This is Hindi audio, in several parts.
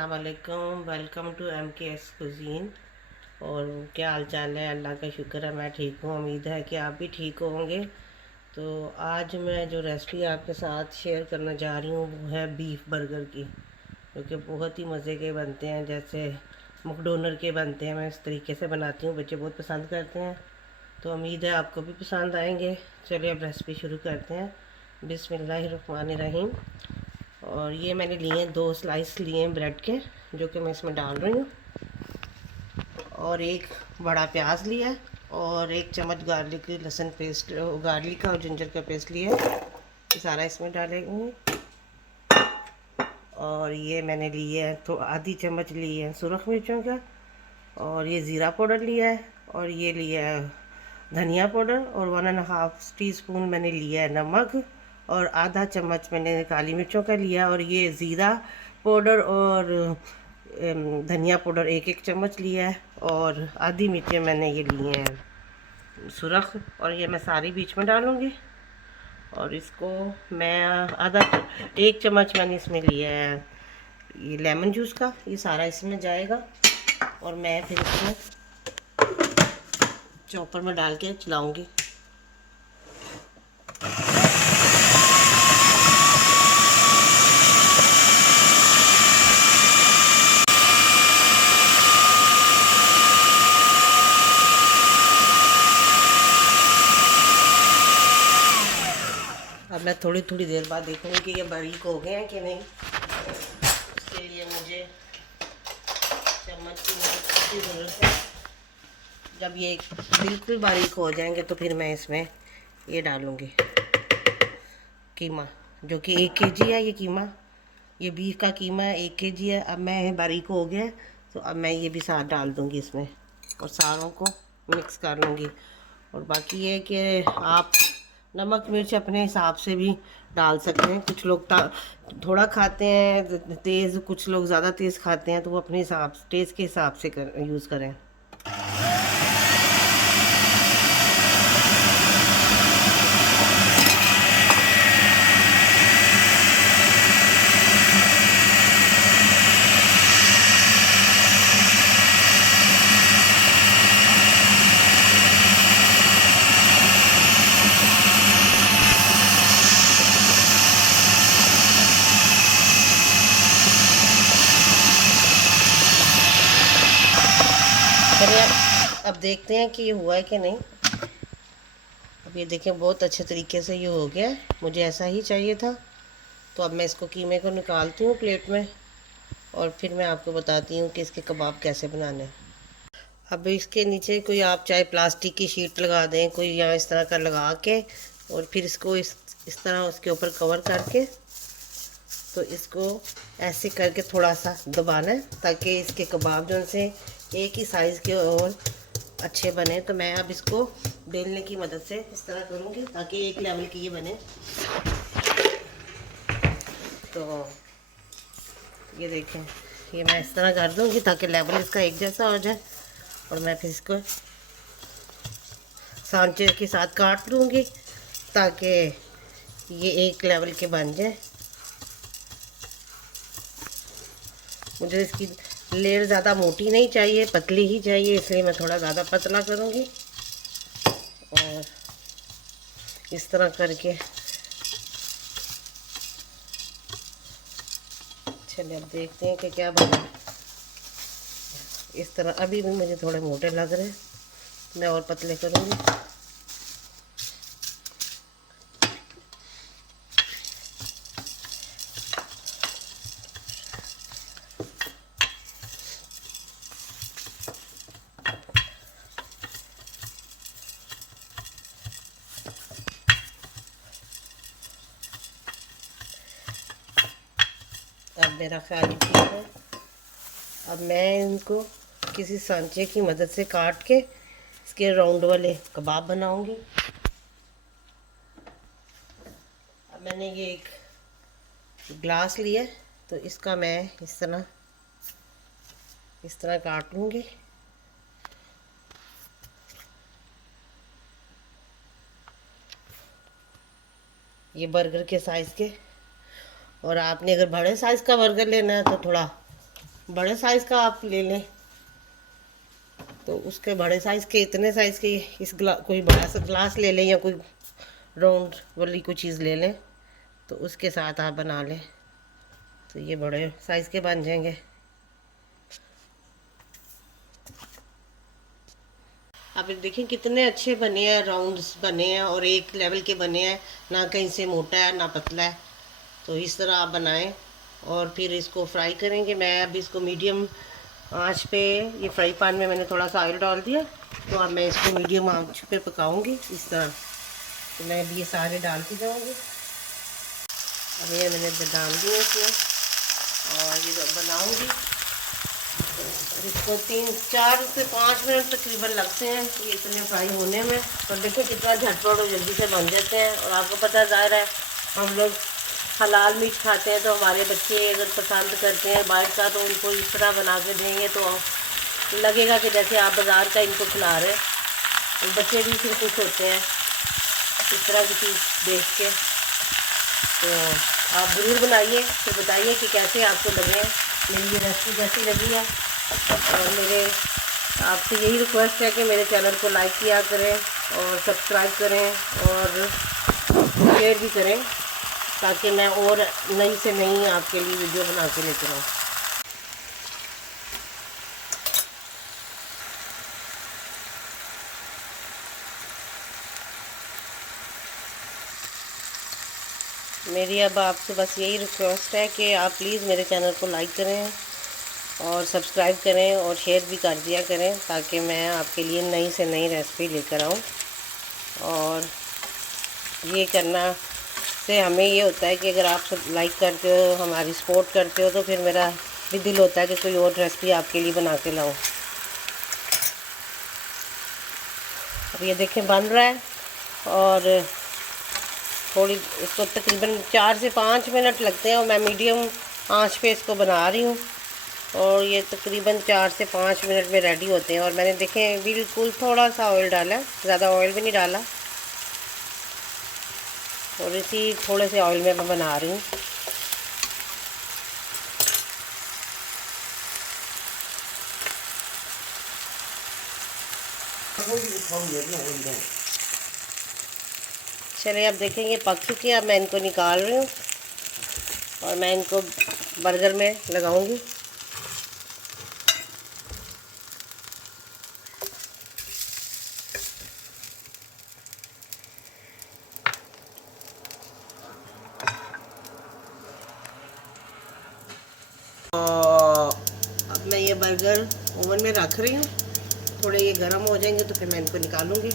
अस्सलाम वालेकुम। Welcome to MKS cuisine. और क्या हाल चाल है? अल्लाह का शुक्र है, मैं ठीक हूँ। उम्मीद है कि आप भी ठीक होंगे। तो आज मैं जो रेसिपी आपके साथ शेयर करना जा रही हूँ वो है बीफ बर्गर की, जो कि बहुत ही मज़े के बनते हैं। जैसे मैकडोनल्ड के बनते हैं, मैं इस तरीके से बनाती हूँ, बच्चे बहुत पसंद करते हैं। तो उम्मीद है आपको भी पसंद आएंगे। चलिए अब रेसिपी शुरू करते हैं। बिस्मिल्लाहिर्रहमानिर्रहीम। और ये मैंने लिए हैं 2 स्लाइस लिए हैं ब्रेड के, जो कि मैं इसमें डाल रही हूँ। और एक बड़ा प्याज लिया है और 1 चम्मच गार्लिक लहसुन पेस्ट, गार्लिक का और जिंजर का पेस्ट लिया है। ये सारा इसमें डालेंगे। और ये मैंने लिए है तो आधी चम्मच लिए है सुरख मिर्चों का। और ये ज़ीरा पाउडर लिया है। और ये लिया है धनिया पाउडर। और 1.5 टीस्पून मैंने लिया है नमक। और आधा चम्मच मैंने काली मिर्चों का लिया। और ये ज़ीरा पाउडर और धनिया पाउडर 1-1 चम्मच लिया है। और आधी मिर्चें मैंने ये लिए हैं सुरख। और ये मैं सारी बीच में डालूँगी। और इसको मैं 1 चम्मच मैंने इसमें लिया है ये लेमन जूस का, ये सारा इसमें जाएगा। और मैं फिर इसको चॉपर में डाल के चलाऊँगी। अब मैं थोड़ी थोड़ी देर बाद देखूँगी कि ये बारीक हो गए हैं कि नहीं। इसके लिए मुझे चम्मच की मदद की ज़रूरत है। जब ये बिल्कुल बारीक हो जाएंगे तो फिर मैं इसमें ये डालूँगी कीमा, जो कि 1 केजी है। ये कीमा, ये बीफ का कीमा है, 1 केजी है। अब मैं बारीक हो गया है तो अब मैं ये भी साथ डाल दूँगी इसमें और सारों को मिक्स कर लूँगी। और बाकी ये कि आप नमक मिर्च अपने हिसाब से भी डाल सकते हैं। कुछ लोग थोड़ा खाते हैं तेज़, कुछ लोग ज़्यादा तेज़ खाते हैं, तो वो अपने हिसाब टेस्ट के हिसाब से यूज़ करें। चलिए अब देखते हैं कि ये हुआ है कि नहीं। अब ये देखें बहुत अच्छे तरीके से ये हो गया है, मुझे ऐसा ही चाहिए था। तो अब मैं इसको कीमे को निकालती हूँ प्लेट में और फिर मैं आपको बताती हूँ कि इसके कबाब कैसे बनाने हैं। अब इसके नीचे कोई आप चाहे प्लास्टिक की शीट लगा दें, कोई यहाँ इस तरह का लगा के, और फिर इसको इस तरह उसके ऊपर कवर करके, तो इसको ऐसे करके थोड़ा सा दबाना है ताकि इसके कबाब जो से एक ही साइज़ के और अच्छे बने। तो मैं अब इसको बेलने की मदद से इस तरह करूँगी ताकि एक लेवल की ये बने। तो ये देखें, ये मैं इस तरह कर दूँगी ताकि लेवल इसका एक जैसा हो जाए। और मैं फिर इसको सांचे के साथ काट लूँगी ताकि ये एक लेवल के बन जाए। मुझे इसकी लेयर ज़्यादा मोटी नहीं चाहिए, पतली ही चाहिए, इसलिए मैं थोड़ा ज़्यादा पतला करूँगी। और इस तरह करके चलिए अब देखते हैं कि क्या बना। इस तरह अभी भी मुझे थोड़े मोटे लग रहे हैं, मैं और पतले करूँगी। अब मेरा ख्याल ठीक है। अब मैं इनको किसी सांचे की मदद से काट के इसके राउंड वाले कबाब बनाऊंगी। अब मैंने ये एक ग्लास लिया तो इसका मैं इस तरह काट लूँगी। ये बर्गर के साइज़ के। और आपने अगर बड़े साइज़ का बर्गर लेना है तो थोड़ा बड़े साइज़ का आप ले लें, तो उसके बड़े साइज़ के, इतने साइज़ के इस कोई बड़ा सा ग्लास ले लें या कोई राउंड वाली कोई चीज़ ले लें, तो उसके साथ आप बना लें, तो ये बड़े साइज़ के बन जाएंगे। आप देखिए कितने अच्छे बने हैं, राउंड्स बने हैं और एक लेवल के बने हैं, ना कहीं से मोटा है ना पतला है। तो इस तरह आप बनाएं और फिर इसको फ्राई करेंगे। मैं अब इसको मीडियम आंच पे, ये फ्राई पैन में मैंने थोड़ा सा ऑयल डाल दिया, तो अब मैं इसको मीडियम आंच पे पकाऊंगी इस तरह। तो मैं अब ये सारे डालती जाऊंगी। अब ये मैंने डाल दिए इसमें और ये बनाऊंगी। इसको 3-4 से 5 मिनट तकरीबन लगते हैं ये इतने फ्राई होने में। और देखो कितना झटपट और जल्दी से बन जाते हैं। और आपको पता ज़ाहिर है हम लोग हलाल मीट खाते हैं, तो हमारे बच्चे अगर पसंद करते हैं बाहर का, तो उनको इस तरह बना के देंगे तो लगेगा कि जैसे आप बाज़ार का इनको खिला रहे हैं। और बच्चे भी फिर खुश होते हैं इस तरह की चीज़ देख के। तो आप ज़रूर बनाइए, तो बताइए कि कैसे आपको लगे, मेरी ये रेसिपी कैसी लगी है। और मेरे आपसे यही रिक्वेस्ट है कि मेरे चैनल को लाइक किया करें और सब्सक्राइब करें और शेयर भी करें, ताकि मैं और नई से नई आपके लिए वीडियो बना के लेकर आऊँ। मेरी अब आपसे बस यही रिक्वेस्ट है कि आप प्लीज़ मेरे चैनल को लाइक करें और सब्सक्राइब करें और शेयर भी कर दिया करें, ताकि मैं आपके लिए नई से नई रेसिपी लेकर आऊँ। और ये करना से हमें ये होता है कि अगर आप सब लाइक करते हो, हमारी सपोर्ट करते हो, तो फिर मेरा भी दिल होता है कि कोई और रेसिपी आपके लिए बना के लाऊँ। अब ये देखें बन रहा है और थोड़ी इसको तकरीबन 4 से 5 मिनट लगते हैं और मैं मीडियम आंच पे इसको बना रही हूँ। और ये तकरीबन 4 से 5 मिनट में रेडी होते हैं। और मैंने देखें बिल्कुल थोड़ा सा ऑयल डाला है, ज़्यादा ऑयल भी नहीं डाला, और इसी थोड़े से ऑयल में मैं बना रही हूँ। चलिए अब देखेंगे पक चुके हैं। अब मैं इनको निकाल रही हूँ और मैं इनको बर्गर में लगाऊंगी। अब मैं ये बर्गर ओवन में रख रही हूँ, थोड़े ये गर्म हो जाएंगे तो फिर मैं इनको निकालूंगी।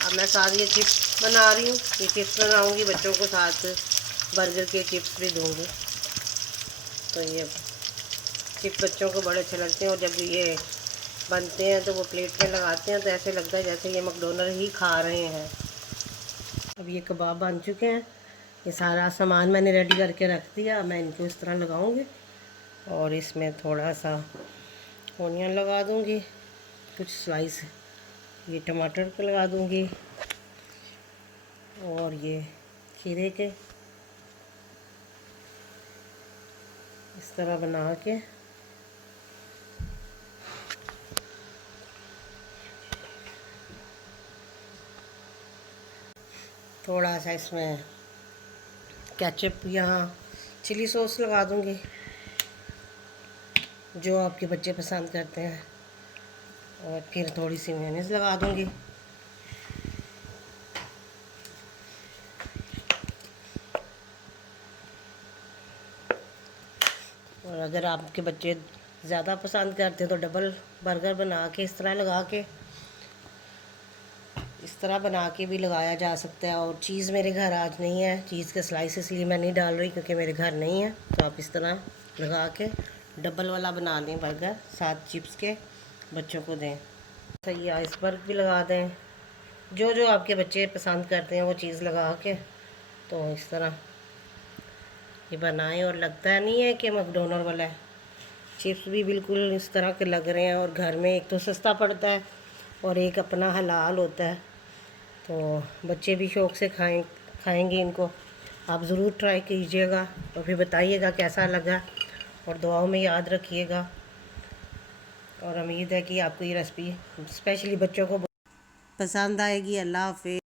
अब मैं साथ ये चिप्स बना रही हूँ। ये चिप्स बनाऊँगी, बच्चों को साथ बर्गर के चिप्स भी दूँगी। तो ये चिप्स बच्चों को बड़े अच्छे लगते हैं और जब ये बनते हैं तो वो प्लेट में लगाते हैं तो ऐसे लगता है जैसे ये मैकडॉनल्ड ही खा रहे हैं। अब ये कबाब बन चुके हैं। ये सारा सामान मैंने रेडी करके रख दिया। मैं इनको इस तरह लगाऊंगी और इसमें थोड़ा सा ओनियन लगा दूंगी, कुछ स्लाइस ये टमाटर के लगा दूंगी और ये खीरे के इस तरह बना के थोड़ा सा इसमें केचप या चिली सॉस लगा दूंगी, जो आपके बच्चे पसंद करते हैं, और फिर थोड़ी सी मेयोनीज लगा दूंगी। और अगर आपके बच्चे ज़्यादा पसंद करते हैं तो डबल बर्गर बना के इस तरह लगा के, इस तरह बना के भी लगाया जा सकता है। और चीज़ मेरे घर आज नहीं है, चीज़ के स्लाइस इसलिए मैं नहीं डाल रही क्योंकि मेरे घर नहीं है। तो आप इस तरह लगा के डबल वाला बना दें बर्गर, साथ चिप्स के बच्चों को दें। सही आइसबर्ग भी लगा दें, जो जो आपके बच्चे पसंद करते हैं वो चीज़ लगा के तो इस तरह ये बनाएं। और लगता नहीं है कि मैकडॉनल्ड वाला है। चिप्स भी बिल्कुल इस तरह के लग रहे हैं और घर में एक तो सस्ता पड़ता है और एक अपना हलाल होता है। तो बच्चे भी शौक़ से खाएंगे इनको। आप ज़रूर ट्राई कीजिएगा और फिर बताइएगा कैसा लगा, और दुआओं में याद रखिएगा। और उम्मीद है कि आपको ये रेसिपी स्पेशली बच्चों को पसंद आएगी। अल्लाह हाफ़िज़।